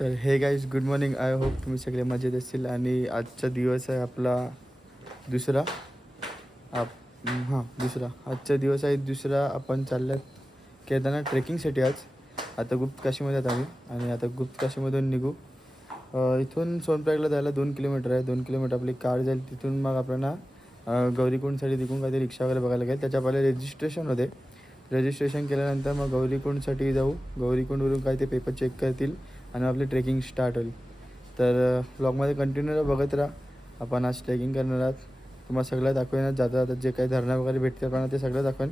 तर हे guys good morning. I hope तुम्ही सगळे मजेत असतील. आणि आजचा दिवस आहे आपला दुसरा. दुसरा आजचा दिवस आहे दुसरा. आपण चालल्यात केदारनाथ ट्रेकिंगसाठी आज. आता गुप्त काशीमध्ये आहोत आम्ही आणि आता गुप्त काशीमधून निघू. इथून सोनप्रयागला जायला 2 किलोमीटर आहे. 2 किलोमीटर आपली कार जाईल. तिथून मग आपल्याला गौरीकुंडसाठी तिकडून काहीतरी रिक्षा वगैरे बघायला लागेल. त्याच्या पहिले रजिस्ट्रेशन होते. रजिस्ट्रेशन केल्यानंतर मग गौरीकुंडसाठी जाऊ. गौरीकुंडवरून काय ते पेपर चेक करतील आणि आपली ट्रेकिंग स्टार्ट होईल. तर ब्लॉगमध्ये कंटिन्यू बघत राहा. आपण आज ट्रेकिंग करणार आहात. तुम्हाला सगळं दाखवेन. जाता जाता जे काही धरणं वगैरे भेटते आपल्याला ते सगळं दाखवेन.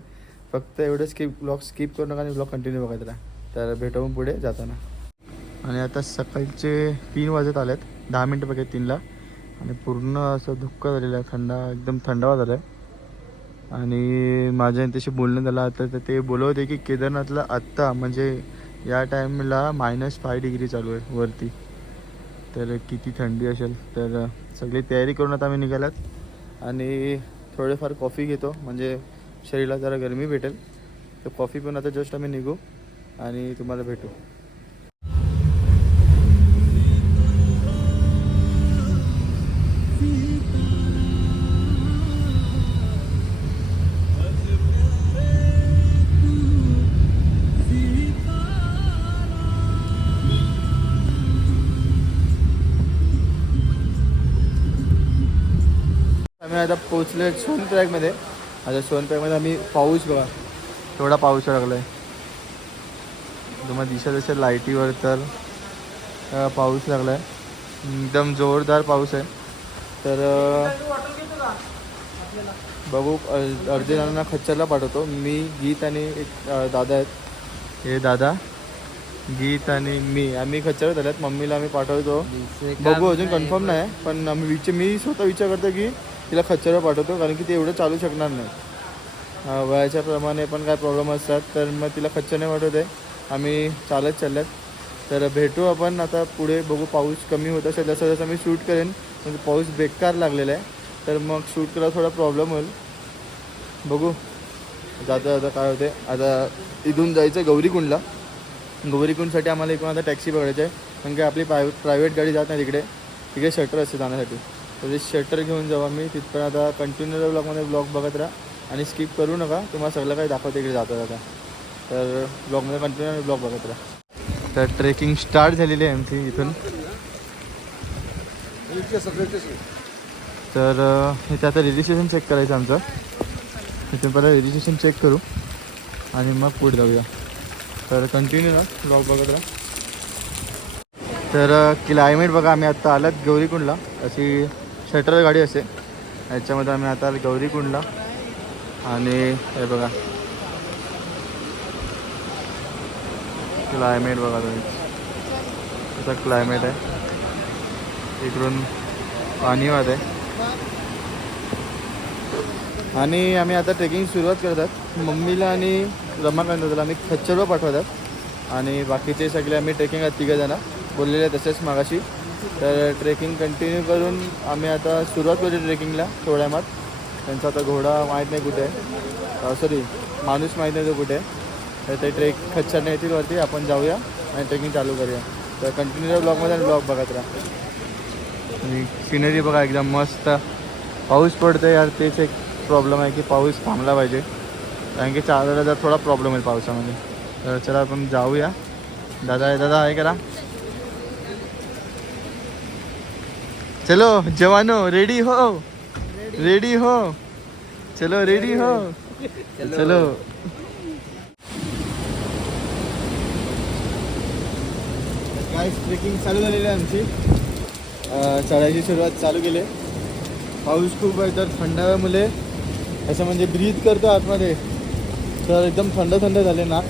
फक्त एवढं ब्लॉग स्किप करू नका आणि ब्लॉग कंटिन्यू बघत राहा. तर भेटू पुढे जाताना. आणि आता सकाळचे 3 वाजत आलेत. 10 मिनटं बघा 3ला. आणि पूर्ण असं धुक्का झालेलं आहे. एकदम थंडावा झाला आहे. आणि माझ्या त्यांच्याशी बोलणं झालं आता. तर ते बोलत होते की केदारनाथला आत्ता म्हणजे या टाईमला -5 डिग्री चालू आहे वरती. तर किती थंडी असेल. तर सगळी तयारी करून आता आम्ही निघाल्यात. आणि थोडेफार कॉफी घेतो म्हणजे शरीराला जरा गरमी भेटेल. तर कॉफी पण आता जस्ट आम्ही निघू आणि तुम्हाला भेटू. आम्ही आता पोचलो सोनप्रयागमध्ये. आता सोनप्रयागमध्ये आम्ही पाऊस बघा थोडा पाऊस लागला आहे. तुम्हाला दिसत असेल लाईटीवर. तर पाऊस लागला आहे. एकदम जोरदार पाऊस आहे. तर बघू. अर्धे जणांना खच्चरला पाठवतो मी. गीत आणि एक दादा आहेत. हे दादा, गीत आणि मी आम्ही खच्चरला झाल्यात. मम्मीला आम्ही पाठवतो. बघू अजून कन्फर्म नाही. पण मी स्वतः विचार करतो की तिला खच्चरवर पाठवतो. कारण की ते एवढं चालू शकणार नाही. वयाच्या प्रमाणे पण काय प्रॉब्लेम असतात. तर मग तिला खच्चरने पाठवते. आम्ही चालत चालल्यात. तर भेटू आपण आता पुढे. बघू पाऊस कमी होत असेल जसं जसं मी शूट करेन. म्हणजे पाऊस बेकार लागलेला आहे. तर मग शूट करायला थोडा प्रॉब्लेम होईल. बघू जाता जाता काय होते. आता इथून जायचं गौरीकुंडला. गौरीकुंडसाठी आम्हाला इकडून आता टॅक्सी पकडायची आहे. कारण की आपली प्रायव्हेट गाडी जात नाही तिकडे शटर असते जाण्यासाठी. तर ते शटर घेऊन जाऊ आम्ही तिथपर्यंत. आता कंटिन्यू ब्लॉगमध्ये ब्लॉग बघत राहा आणि स्किप करू नका. तुम्हाला सगळं काही दाखवते इकडे जाता जाता. तर ब्लॉगमध्ये कंटिन्यू ब्लॉग बघत राहा. तर ट्रेकिंग स्टार्ट झालेली आहे आमची इथून. तर इथे आता रजिस्ट्रेशन चेक करायचं आमचं. इथून पहिला रजिस्ट्रेशन चेक करू आणि मग पुढे जाऊया. तर कंटिन्यू ना ब्लॉग बघत राहा. तर क्लायमेट बघा. आम्ही आत्ता आलात गौरीकुंडला. अशी शटर गाडी असते याच्यामध्ये आम्ही आता गौरीकुंडला. आणि हे बघा क्लायमेट बघा तुम्ही. असं क्लायमेट आहे. इकडून पाणी वाहत आहे. आणि आम्ही आता ट्रेकिंग सुरुवात करतात. मम्मीला आणि रमाकांतला आम्ही खच्चरवर पाठवतात. आणि बाकीचे सगळे आम्ही ट्रेकिंग आहात 3 जण बोललेले तसेच मागाशी. तर ट्रेकिंग कंटिन्यू करून आम्ही आता सुरुवात करू ट्रेकिंगला. थोड्या मात त्यांचा आता घोडा माहीत नाही कुठे आहे. सॉरी माणूस माहीत नाही तो कुठे आहे. तर ते खच्चरने येतील वरती. आपण जाऊया आणि ट्रेकिंग चालू करूया. तर कंटिन्यू ब्लॉगमध्ये ब्लॉग बघत राहा. आणि सिनरी बघा एकदम मस्त. पाऊस पडतो यार. तेच एक प्रॉब्लेम आहे की पाऊस थांबला पाहिजे. कारण की चालायला जर थोडा प्रॉब्लेम आहे पावसामध्ये. तर चला आपण जाऊया. दादा आहे करा. चलो जवानो रेडी हो. रेडी हो. चलो रेडी हो. चलो. काय ट्रेकिंग चालू झालेली आहे आमची. चढायची सुरुवात चालू केली. पाऊस खूप आहे. तर थंड हवेमुळे असं म्हणजे ब्रीथ करतो आतमध्ये. तर एकदम थंड थंड झाले ना.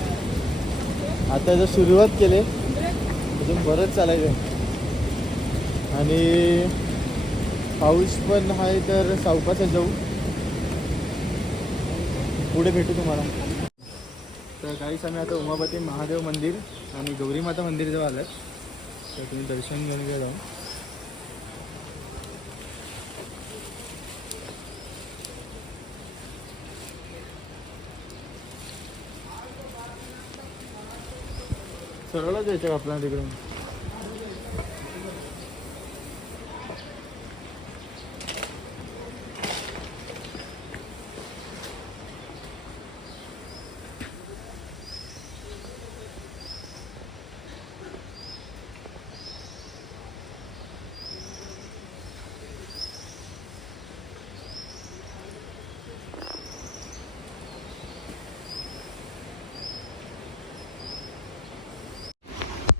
आता जर सुरुवात केली अजून बरंच चालायचं. आणि पाऊस पण आहे तर सावकाशच जाऊ. पुढे भेटू तुम्हाला. तर काहीच आम्ही आता उमापती महादेव मंदिर आणि गौरी माता मंदिर जवळ आलं. तर तुम्ही दर्शन घेऊन घ्या जाऊन. सरळच जायचं आपल्याला तिकडून.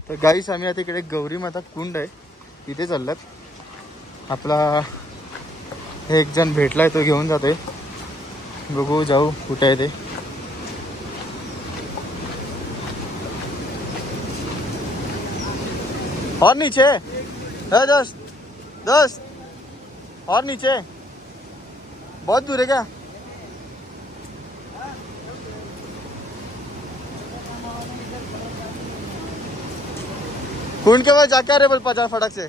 तर गाईस आम्ही आता इकडे गौरी माता कुंड आहे इथे चाललात. आपला एक जण भेटलाय तो घेऊन जातोय. बघू जाऊ कुठे आहे ते. और नीचे दोस्त दोस्त और नीचे बहुत दूर है क्या? कुंड के पास जाके आ रहे बोल 50 फटक से.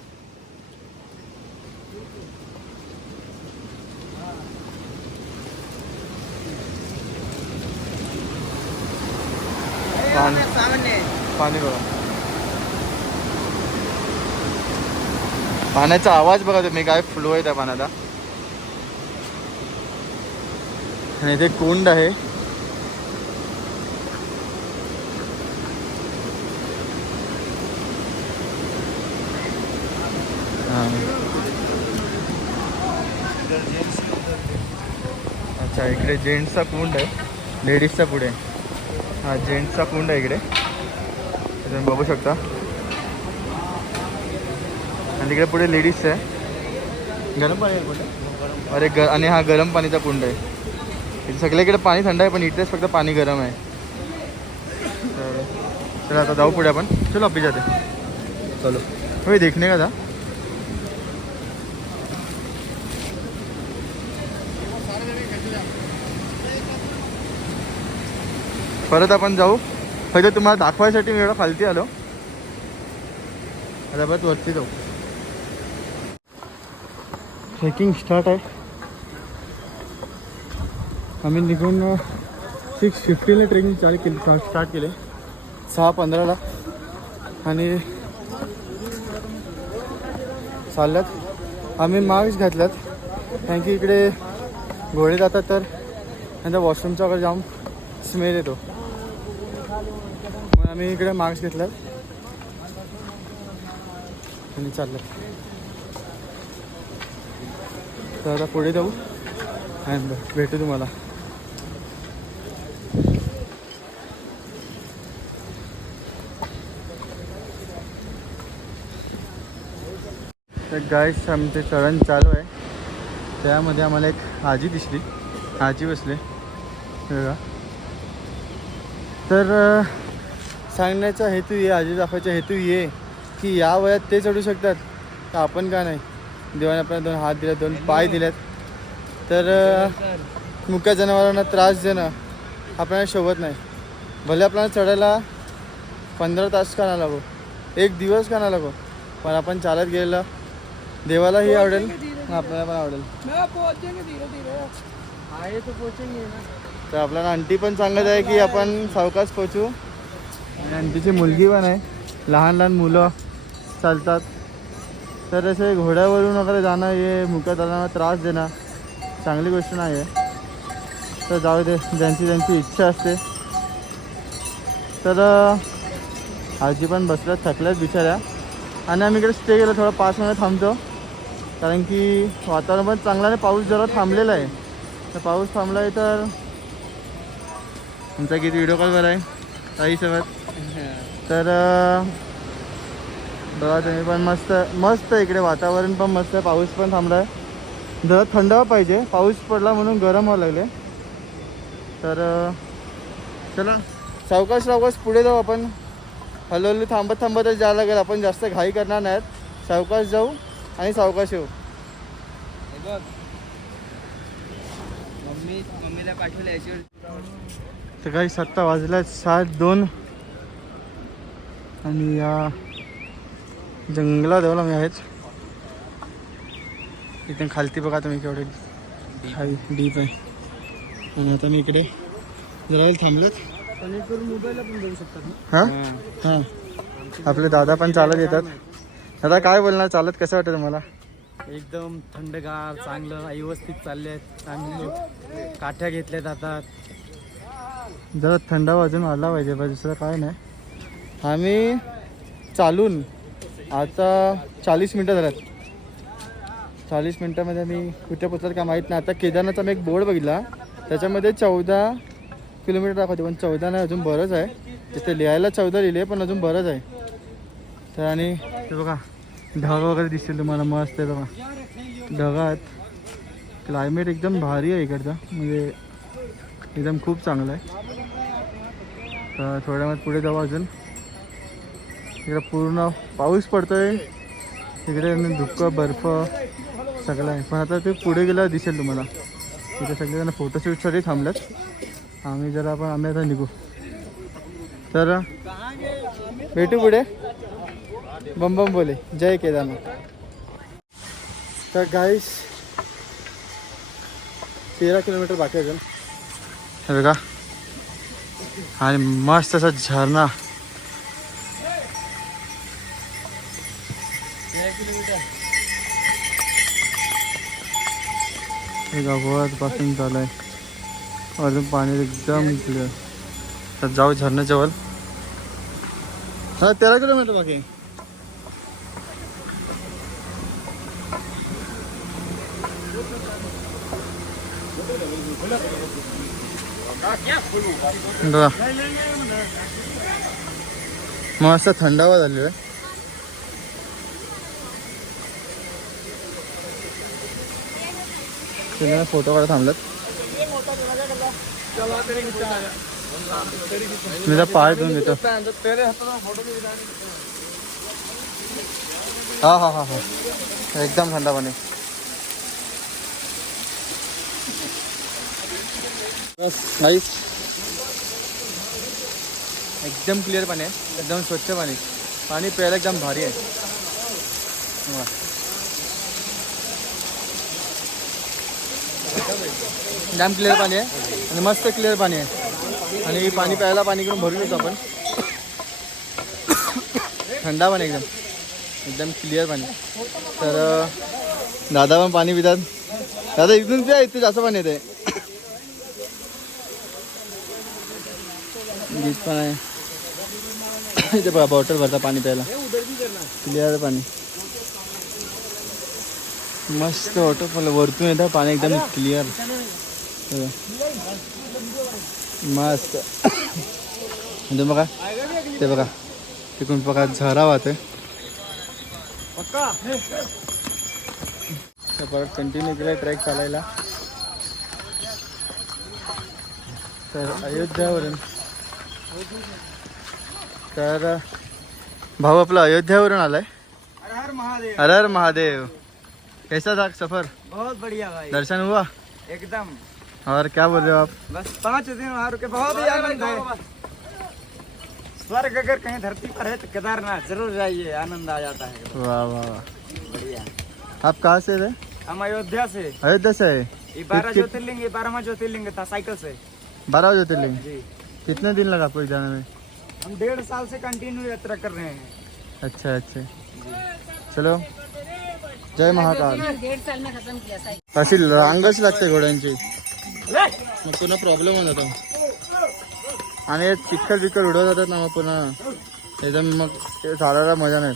पाणी बघा, पाण्याचा आवाज बघा तुम्ही, काय फ्लो आहे त्या पाण्याचा. आणि इथे कुंड आहे. अच्छा इकडे जेंट्सचा कुंड आहे, लेडीजचा पुढे. हा जेंट्सचा कुंड आहे इकडे, तुम्ही बघू शकता. आणि तिकडे पुढे लेडीजचं आहे. गरम पाणी आहे कुठे? अरे आणि हा गरम पाणीचा कुंड आहे. इथे सगळीकडे पाणी थंड आहे पण इथेच फक्त पाणी गरम आहे. तर चला आता जाऊ पुढे आपण. चलो अभी जाते. चलो वही देखने का था. परत आपण जाऊ. फक्त तुम्हाला दाखवायसाठी मी एवढं खालती आलो. आता परत वरती जाऊ. ट्रेकिंग स्टार्ट आहे. आम्ही निघून 6:50ला ट्रेकिंग स्टार्ट केले, 6:15ला आणि चालल्यात. आम्ही मास्क घातल्यात कारण की इकडे घोडे जातात तर त्यांचा वॉशरूमचा वगैरे जाम स्मेल येतो. मग आम्ही इकडे मास्क घेतल्यात आणि चाललं. तर आता पुढे जाऊ आणि भेटू तुम्हाला. तर गाईस आमचे चढण चालू आहे. त्यामध्ये आम्हाला एक आजी दिसली, आजी बसले बघा. तर सांगण्याचा हेतू ये, आजी दाखवायचा हेतू ये की या वयात ते चढू शकतात तर आपण का नाही. देवाने आपल्याला 2 हात दिले, 2 पाय दिलेत. तर मुक्या जनावरांना त्रास देणं आपल्याला शोभत नाही. भले आपल्याला चढायला 15 तास का ना लागो, 1 दिवस का ना लागो, पण आपण चालत गेलेलं देवालाही आवडेल आपल्याला पण आवडेल. तर आपल्याला आंटी पण सांगत आहे की आपण सावकाश पोचू. आणि आंटीची मुलगी पण आहे, लहान लहान मुलं चालतात. तर असे घोड्यावरून वगैरे जाणं हे मुक्या जनावरांना त्रास देणं चांगली गोष्ट नाही आहे. तर जाऊ दे, ज्यांची इच्छा असते. तर आजी पण बसल्यात, थकल्यात बिचाऱ्या. आणि आम्ही इकडे स्टे केलं, थोडं 5 मिनिट थांबतो कारण की वातावरण पण चांगलं आहे. पाऊस जरा थांबलेला आहे. तर पाऊस थांबला आहे तर तुमचा किती व्हिडिओ कॉल बरं आहे ताईसोबत. तर बघा तुम्ही पण मस्त इकडे वातावरण पण मस्त आहे. पाऊस पण थांबला आहे. जरा थंड पाहिजे, पाऊस पडला म्हणून गरम व्हायला लागले. तर चला सावकाश पुढे जाऊ आपण. हळूहळू थांबतच जायला लागेल. आपण जास्त घाई करणार नाहीत, सावकाश जाऊ आणि सावकाश येऊ. मम्मीला पाठवलं. तर काही 7 वाजल्या 7:02 आणि या जंगलात देवला मी आहेत. इथे खालती बघा तुम्ही केवढे खाली डीप आहे. आणि आता मी इकडे जरा थांबलेत. मोबाईलला पण जाऊ शकतात. हां हां आपले दादा पण चालत येतात. दादा काय बोलणार, चालत कसं वाटतं तुम्हाला? एकदम थंडगार, चांगलं व्यवस्थित चालले आहेत. आम्ही काठ्या घेतल्या जातात. जरा थंड वाजून वाढला पाहिजे, दुसरं काय नाही. आम्ही चालून आता 40 मिनटं झाल्यात. 40 मिनटामध्ये आम्ही कुठे पोचतात का माहीत नाही. आता केदारनाथचा मी एक बोर्ड बघितला, त्याच्यामध्ये 14 किलोमीटर दाखवते पण 14 नाही, अजून बरंच आहे. तिथे लिहायला 14 लिहिले पण अजून बरंच आहे. तर आणि ते बघा ढग वगैरे दिसतील तुम्हाला, मस्त आहे बघा ढगात. क्लायमेट एकदम भारी आहे इकडचं, म्हणजे एकदम खूप चांगलं आहे. तर थोड्या वेळात पुढे जाऊ अजून. इकडे पूर्ण पाऊस पडतोय, इकडे धुकं बर्फ सगळं आहे. पण आता ते पुढे गेल्यावर दिसेल तुम्हाला. इथे सगळेजण फोटोशूटसाठी थांबल्यात. आम्ही आता निघू. तर भेटू पुढे. बम बम बोले, जय केदारनाथ. तर गाईस 13 किलोमीटर बाकी अजून. हे बघा आणि मस्त असा झरणा. पासून चालू आहे, अजून पाणी एकदम क्लिअर. तर जाऊ झरण्याजवळ. हा 13 किलोमीटर बाकी. बघा मस्त थंडावा झालेला आहे. तिने फोटो काढा थांबलात. मी तर पाय धुवून घेतो. हा हा हा हा एकदम थंड पाणी. नाईस, एकदम क्लिअर पाणी आहे, एकदम स्वच्छ पाणी. पाणी प्यायला एकदम भारी आहे. एकदम क्लिअर पाणी आहे आणि मस्त क्लिअर पाणी आहे. आणि पाणी प्यायला पाणी करून भरून येतो आपण. थंडा पाणी एकदम क्लिअर पाणी. तर दादा पण पाणी पितात. दादा इथून प्या, इथे जास्त पाणी येते. बीच पण आहे इथे बघा, बॉटल भरता पाणी प्यायला. क्लिअर पाणी मस्त वॉटरफॉल वरतून येतं पाणी एकदम क्लिअर मस्त. म्हणजे बघा ते बघा तिकडून बघा झरा वाहतोय. परत कंटिन्यू केलं ट्रेक चालायला. तर अयोध्यावरून तर भाऊ आपला अयोध्यावरून आलाय. हर हर महादेव. कैसा था सफर? बहुत बढ़िया भाई, दर्शन हुआ एकदम. और क्या बोल रहे हो आप? बस 5 दिन वहाँ रुके, बहुत ही आनंद है. स्वर्ग अगर कहीं धरती पर है तो केदारनाथ जरूर जाइए, आनंद आ जाता है. वाह वाह वाह. बढ़िया. आप कहाँ से थे? हम अयोध्या से. अयोध्या से है. ये 12 ज्योतिर्लिंग, ये 12वां ज्योतिर्लिंग था साइकिल से. 12 ज्योतिर्लिंग. जी. कितने दिन लगा आपको जाने में? हम 1.5 साल से कंटिन्यू यात्रा कर रहे हैं. अच्छा अच्छा. चलो जय महाकाल. 1.5 साल में खत्म किया साइकिल. अशी रांगच लागते घोड्यांची, मग पुन्हा प्रॉब्लेम होऊन जातो. आणि चिखल बिखल उडवत जातात ना, मग पुन्हा एकदम मग ते चालायला मजा नाही.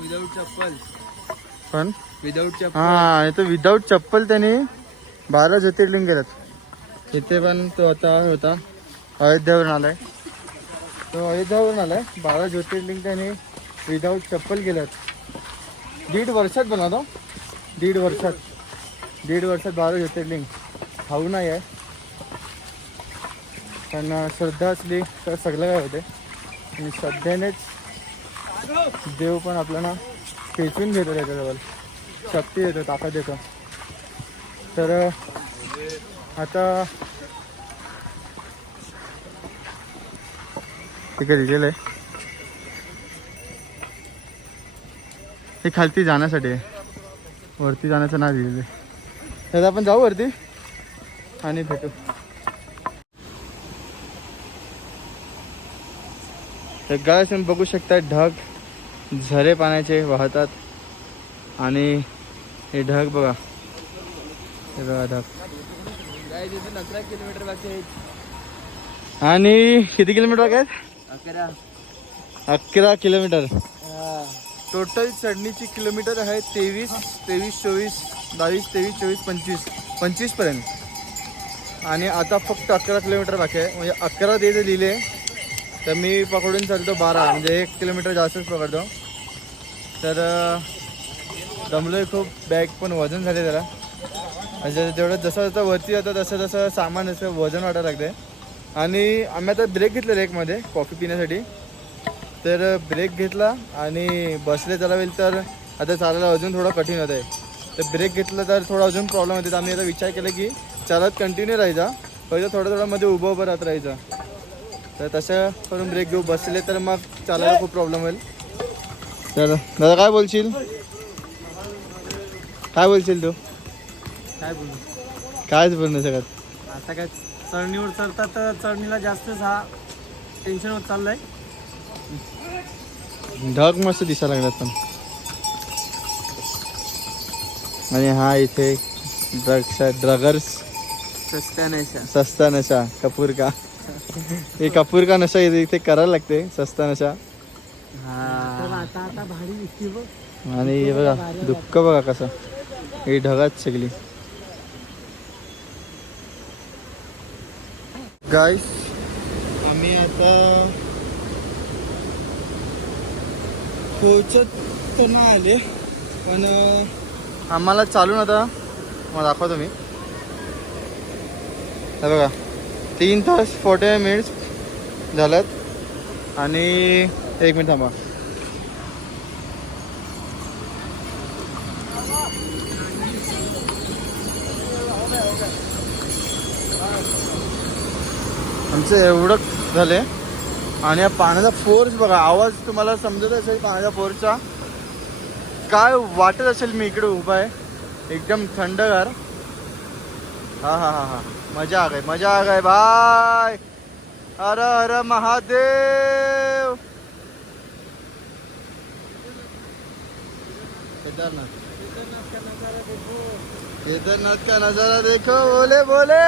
विदाउट चप्पल. पण विदाउट चप्पल. हा, आणि तो विदाऊट चप्पल त्यांनी 12 ज्योतिर्लिंग गेलात. इथे पण तो होता अयोध्यावरून आलाय. तो अयोध्यावरून आलाय. 12 ज्योतिर्लिंग त्यांनी विदाऊट चप्पल गेलात. 1.5 वर्षात बनवतो. 1.5 वर्षात 12 ज्योतिर्लिंग. खाऊ नाही आहे, पण श्रद्धा असली तर सगळं काय होते. आणि श्रद्धेनेच देव पण आपल्याला खेचून घेतो, त्याच्याजवळ शक्ती देतो, ताकद देतो. तर आता तिकडे लिहिलेलं आहे, हे खालती जाण्यासाठी आहे, वरती जाण्याचं नाव लिहिलेलं आहे. तर आपण जाऊ वरती आणि भेटू. तर गाय तुम्ही बघू शकता, ढग झरे पाण्याचे वाहतात. आणि हे ढग बघा, हे बघा ढग. 11 किलोमीटर बाकी आहेत. आणि किती किलोमीटर बाकी आहेत? 11 किलोमीटर. टोटल चढणीची किलोमीटर आहे 23, 24, 22, 23, 25 पर्यंत. आणि आता फक्त 11 किलोमीटर बाकी आहे. म्हणजे 11 ते लिहिले तर मी पकडून चालतो 12 म्हणजे 1 किलोमीटर जास्तच पकडतो. तर दमलोय खूप. बॅग पण वजन झाले त्याला. म्हणजे जेवढं जसं जसं वरती जातं तसं तसं सामान असं वजन वाटायला लागते. आणि आम्ही आता ब्रेक घेतलेला एक मध्ये कॉफी पिण्यासाठी. तर ब्रेक घेतला आणि बसले चालावेल तर आता चालायला अजून थोडं कठीण होत आहे. तर ब्रेक घेतलं तर थोडा अजून प्रॉब्लेम होते. तर आम्ही आता विचार केला की चालत कंटिन्यू राहायचा, पहिलं थोडं थोडं मध्ये उभं राहत राहायचं. तर तसं करून ब्रेक घेऊ बसले तर मग चालायला खूप प्रॉब्लेम होईल. तर दादा काय बोलशील? काय बोलशील तू? काय बोलू कायच बोलणं शकत. आता काय चढणीवर चढतात तर चढणीला जास्तच हा टेन्शन होत चाललंय. ढग मस्त दिसायला लागतात पण. आणि हा इथे ड्रगर्स सस्ता नशा कपूर का हे कपूर का नशा इथे करायला लागते. सस्ता नशा. आता आता भारी दिसते बघ. आणि हे बघा दुःख बघा कसं ही ढगात सगळी. गाईस आम्ही आता पोहोचत तर नाही आले पण आम्हाला चालून आता मला दाखवतो मी. हे बघा 3 तास 40 मिनिट्स झाल्यात. आणि 1 मिनिट थांबा. आमचं एवढं झाले. आणि या पाण्याचा फोर्स बघा, आवाज तुम्हाला समजत असेल पाण्याच्या फोर्सचा. काय वाटत असेल मी इकडे उभा आहे एकदम थंडगार. हा हा हा हा मजा आ गई मजा आ गई भाई. हर हर महादेव. केदारनाथ का नजारा देखो बोले बोले.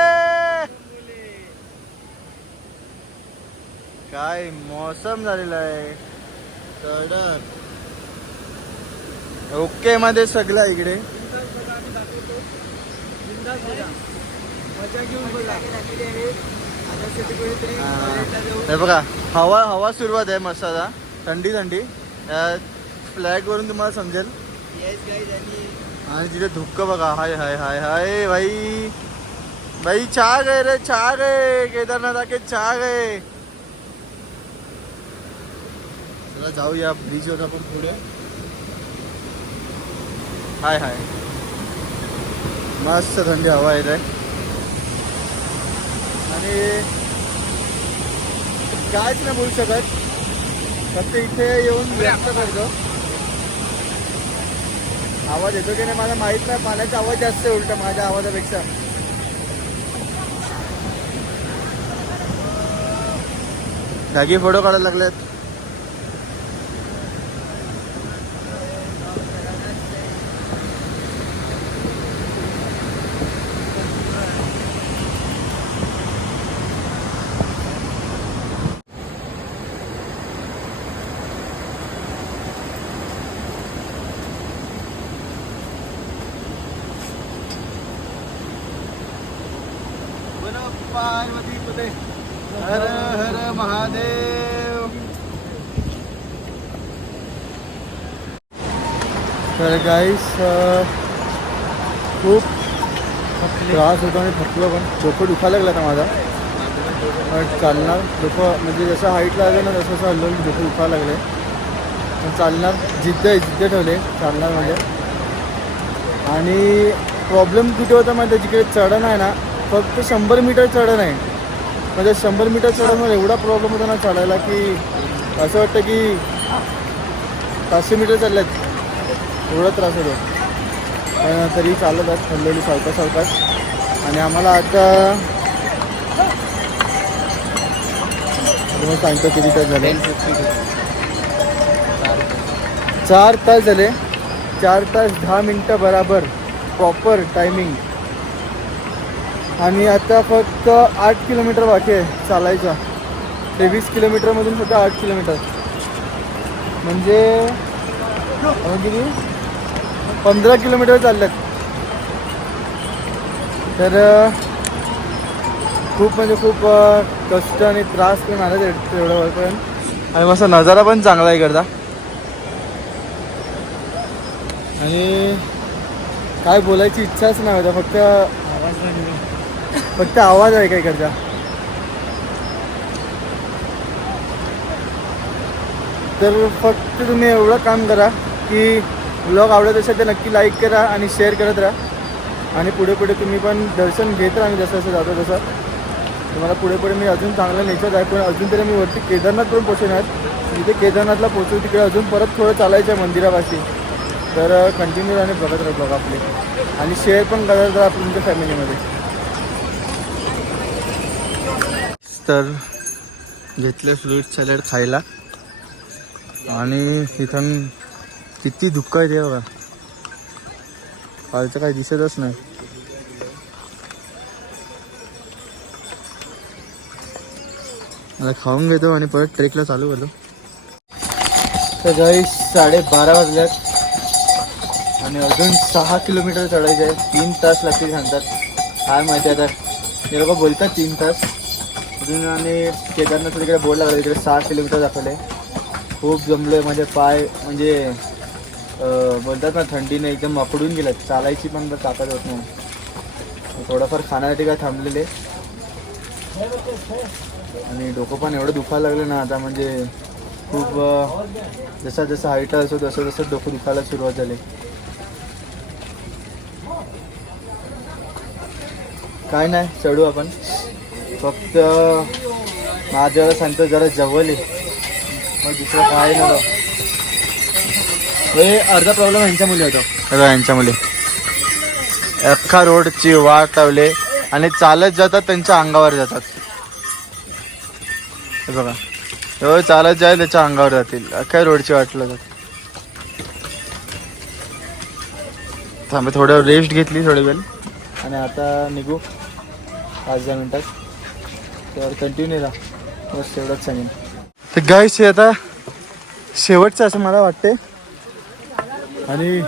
काय मौसम झालेला आहे. कडक ओके मध्ये सगळं इकडे. हे बघा हवा हवा सुरुवात आहे मस्त आता थंडी थंडी. फ्लॅग वरून तुम्हाला समजेल. आणि तिथे धुक्क बघा. हाय हाय हाय हाय भाई भाई छा गए रे छा गए. केदारनाथ आके छा गए. चला जाऊया ब्रिजवर आपण पुढे. हाय हाय मस्त थंडी हवा येत आहे. आणि कायच नाही बोलू शकत. फक्त इथे येऊन व्यक्त करतो. आवाज येतो की नाही मला माहित नाही. पाण्याचा आवाज जास्त आहे उलटा माझ्या आवाजापेक्षा. ढागी फोटो काढायला लागलेत. पार्वती तुझे हर हर महादेव. तर गाईस खूप त्रास होतो आणि थकलो पण. डोकं दुखायला लागला आता माझा. चालणार डोकं म्हणजे जसं हाईटला आलं ना तसं हल्लो डोकं दुखायला लागले. पण चालणार जिद्द ठेवले चालणार म्हणजे. आणि प्रॉब्लेम कुठे होता माहिती आहे जिकडे चढण आहे ना फक्त 100 मीटर चढण आहे. म्हणजे 100 मीटर चढणवर एवढा प्रॉब्लेम होता ना चढायला की असं वाटतं की 500 मीटर चालल्यात एवढा त्रास होतो. पण तरी चालत आहेत हल्लेली सावकाश सावकाश. आणि आम्हाला आता तुम्हाला सांगतो किती तास झाले. 4 तास झाले. 4 तास 10 मिनटं बराबर प्रॉपर टायमिंग. आणि आता फक्त 8 किलोमीटर बाकी आहे चालायचा. 23 किलोमीटरमधून फक्त 8 किलोमीटर म्हणजे किती 15 किलोमीटर चालल्यात. तर खूप म्हणजे खूप कष्ट आणि त्रास पण आला तेवढं वरपर्यंत आणि मस्त नजारा पण चांगला आहे इकडचा. आणि काय बोलायची इच्छाच नाही होता, फक्त आवाज आहे का इकडचा. तर फक्त तुम्ही एवढं काम करा की व्लॉग आवडत असेल तर नक्की लाईक करा आणि शेअर करत राहा. आणि पुढे पुढे तुम्ही पण दर्शन घेत राहा. आम्ही जसं जसं जातो तसं तुम्हाला पुढे पुढे मी अजून चांगलं नेचर आहे. पण अजून तरी मी वरती केदारनाथपर्यंत पोहोचणार. जिथे केदारनाथला पोहोचू तिकडे अजून परत थोडं चालायचं आहे मंदिरापाशी. तर कंटिन्यू राहणे बघत राहा ब्लॉग आपले आणि शेअर पण करत राहा तुमच्या फॅमिलीमध्ये. तर घेतले फ्रूट सॅलड खायला आणि इथून किती धुक्क आहे ते बघा. खालचं काही दिसतच नाही. मला खाऊन घेतो आणि परत ट्रेकला चालू करतो. तर गाईस 12:30 वाजल्यात आणि अजून 6 किलोमीटर चढायचं आहे. 3 तास लागतील सांगतात. काय माहिती आता, हे लोक बोलतात 3 तास अजून. आणि केदारनाथ तिकडे बोर्ड लागला, तिकडे 6 किलोमीटर दाखवले. खूप जमलो आहे. माझे पाय म्हणजे बोलतात ना थंडीने एकदम अकडून गेल्यात. चालायची पण ताकद होत नाही. थोडंफार खाण्यासाठी काय थांबलेले आणि डोकं पण एवढं दुखायला लागलं ना आता. म्हणजे खूप जसा जसा हाईट असो तसं तसं डोकं दुखायला सुरुवात झाली. काय नाही चढू आपण. फक्त माझ्यावर सांगतो जरा जवळ आहे मग दुसरं काय नाही. हे अर्धा प्रॉब्लेम यांच्या मुली होता. यांच्या मुली अख्खा रोडची वाट लावले आणि चालत जातात त्यांच्या अंगावर जातात. हे बघा एवढं चालत जाईल त्याच्या अंगावर जातील. अख्ख्या रोडची वाट लावतात. थांबे थोडं रेस्ट घेतली थोडी वेळ आणि आता निघू 5-10 मिनिटात. तर कंटिन्यू राहा बस एवढंच सांगेन. तर गाईस हे आता शेवटचं असं मला वाटते. आणि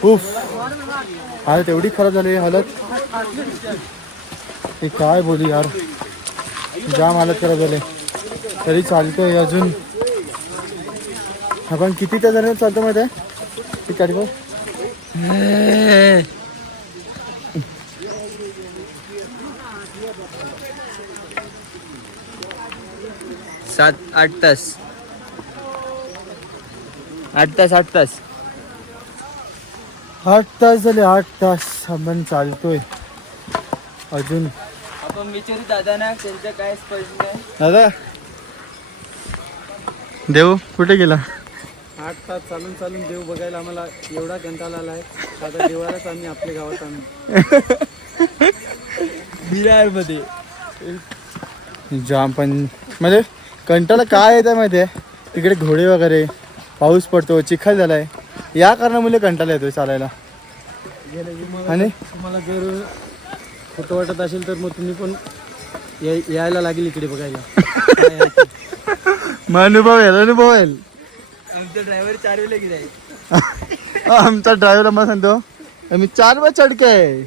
खूप हालत एवढी खराब झाली हालत ते काय बोलू यार. जाम हालत खराब झाली तरी चालतोय अजून. आपण किती त्या दरम्यान चालतो माहिती आहे ती काढू 7-8 तास. 8 तास 8 तास 8 तास झाले. 8 तास आपण चालतोय अजून. आपण विचारू दादा ना त्यांचं काय स्पष्ट नाही. दादा देव कुठे गेला. 8 तास चालून चालून देव बघायला आम्हाला एवढा कंटाळा आलाय. आता देवालाच आम्ही आपल्या गावात आम्ही बिरार मध्ये जाम पण म्हणजे कंटाळा काय येत आहे माहिती आहे. तिकडे घोडे वगैरे पाऊस पडतो चिखल झालाय या कारणामुळे कंटाळा येतोय चालायला. आणि तुम्हाला जर खोटं वाटत असेल तर मग तुम्ही पण यायला लागेल इकडे बघायला. मग अनुभव येईल. आमचा ड्रायव्हर 4 वेळेला गेला आहे. आमचा ड्रायव्हर मला सांगतो मी 4 वेळा चढके.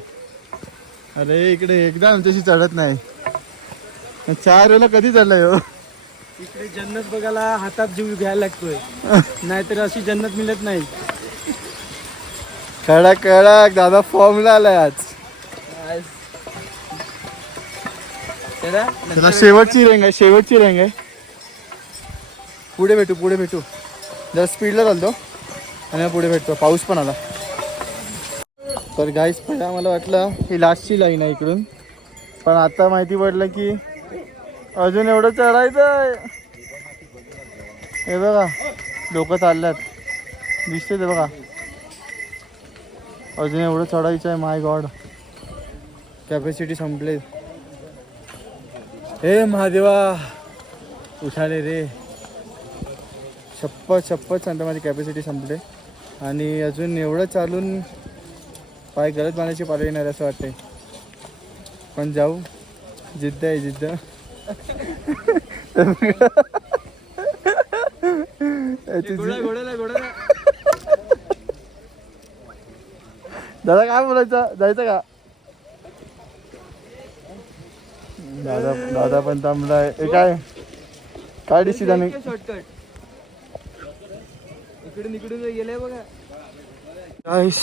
अरे इकडे एकदा आमच्याशी चढत नाही. 4 वेळेला कधी चढलाय हो. इकडे जन्नत बघायला हातात जीव घ्यायला लागतोय. नाहीतर अशी जन्नत मिळत नाही. कडक कडक दादा फॉर्मला आलाय आज. त्याला शेवटची रेंग आहे. पुढे भेटू जरा स्पीडला चालतो आणि पुढे भेटतो. पाऊस पण आला. तर गाईस पहिला मला वाटलं ही लास्टची लाईन आहे इकडून. पण आता माहिती पडलं की अजून एवढं चढायचं आहे. हे बघा लोक चालल्यात दिसते ते बघा. अजून एवढं चढायचं आहे. माय गॉड कॅपॅसिटी संपले. हे महादेवा उठाले रे. शपथ सांगता माझी कॅपॅसिटी संपले. आणि अजून एवढं चालून पाय गलत पाण्याची पाळी येणार असं वाटतंय. पण जाऊ जिद्द आहे जिद्द. दादा काय बोलायचं जायचं का. दादा पण थांबलाय. काय डिसिजन आहे? शॉर्टकट इकडून गेलंय बघा. गाईस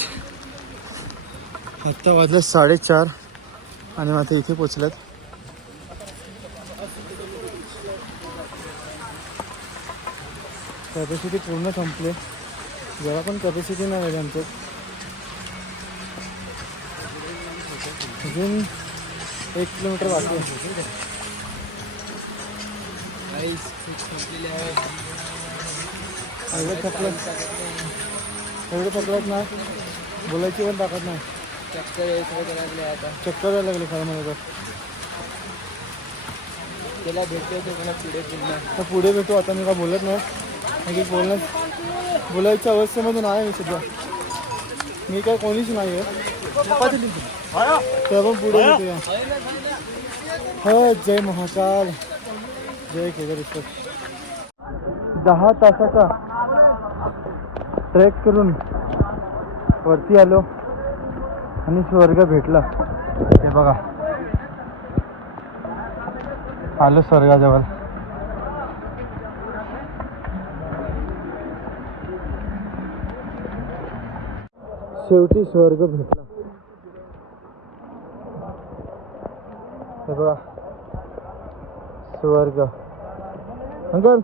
आत्ता वाजलं 4:30 आणि मग आता इथे पोचल्यात. कॅपॅसिटी पूर्ण संपले. जरा पण कॅपॅसिटी नाही आहे आमच्यात. अजून 1 किलोमीटर बाकी आहे. एवढं थकल्यात ना, बोलायची पण ताकद नाही. चक्कर यायला लागले खरं म्हणत. त्याला भेटतो तो मला पुढे भेटू. आता मी काय बोलत नाही. बोलायच्या अवस्थेमधून आहे मी सध्या. मी काय कोणीच नाही आहे. तेव्हा पण पुढे भेटूया. हो, जय महाकाल, जय केदारेश्वर. 10 तासाचा ट्रेक करून वरती आलो आणि स्वर्ग भेटला. हे बघा, आलो स्वर्गाजवळ. शेवटी स्वर्ग भेटला. हे बघा स्वर्ग. अंकल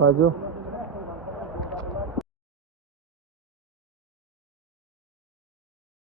बाजू